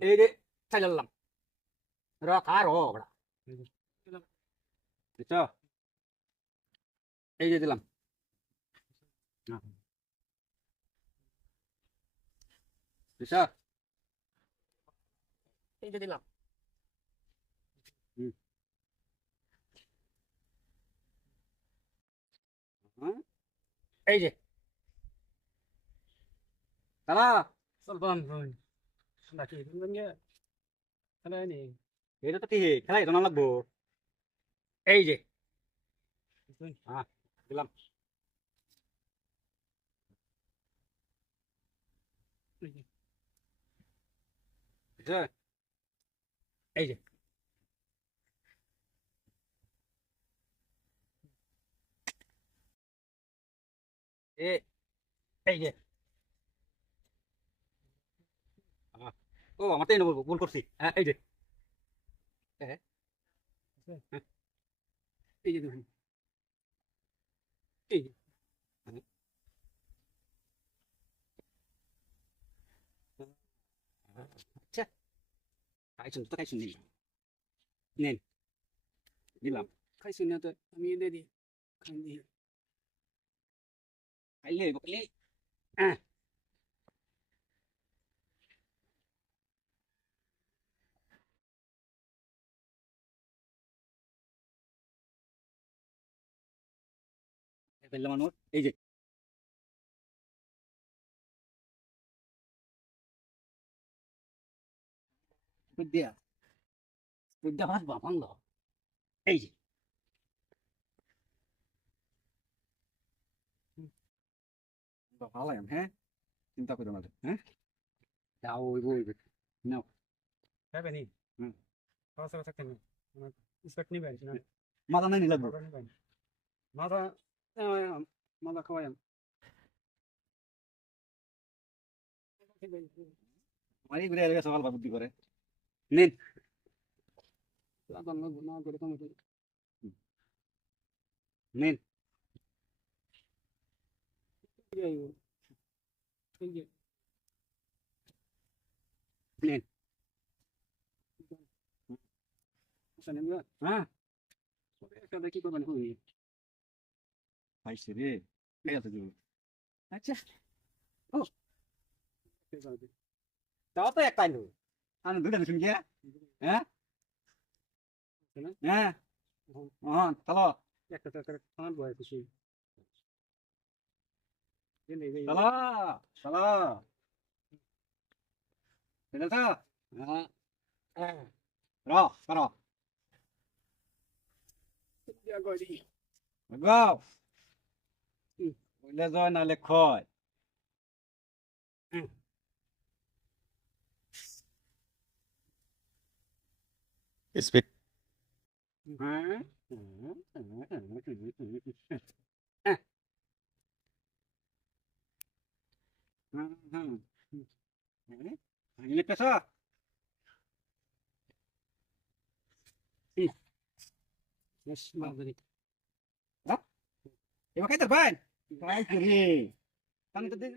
এই যে চাইলাম র কার ও বড়া বুঝছ এই যে দিলাম। বুঝছ এই যে দিলাম হুম। এই যে তারা Salvan rồi. এটা তো ঠিক খেলা এটা না লাগবো এই যে হ্যাঁ দিলাম এই যে এই যে ও, আমার তো এই নেব ভুল করছি। হ্যাঁ এই যে। হ্যাঁ। হ্যাঁ। এই যে দেখুন। এই হ্যাঁ। আচ্ছা। খাইছেন তো, খাইছেন, নেন। đây đi. খাইলে ফেললাম মানুষ। এই যে বুদ্ধিয়া বুদ্ধিয়া ভাত বাপাংল এই যে। ভালো হ্যাঁ? চিন্তা করো না হ্যাঁ? যাও ওই বই নাও। đi. Ừ. Có sao chắc thành. Ispak ni ben. মাথা নাই লাগবো Ni ben. Mata. Mata kawayam. মারি ঘুরে আসবে সকাল বুদ্ধি করে নিন নিন নিন হ্যাঁ কি করবেন পাইছে রে আছে তুমি আচ্ছা তাও তো একটাই লো আমি দুটা শুন গিয়া হ্যাঁ হ্যাঁ হ্যাঁ চলো একটা টাকা খান বয় খুশি চলো চলো ঠিক আছে হ্যাঁ র করো গো বলে যায় নালে খয় Speed. হ্যাঁ Ini pesa. বেশ মাদরি Iba kayo tarban. Kiri. Tang tadi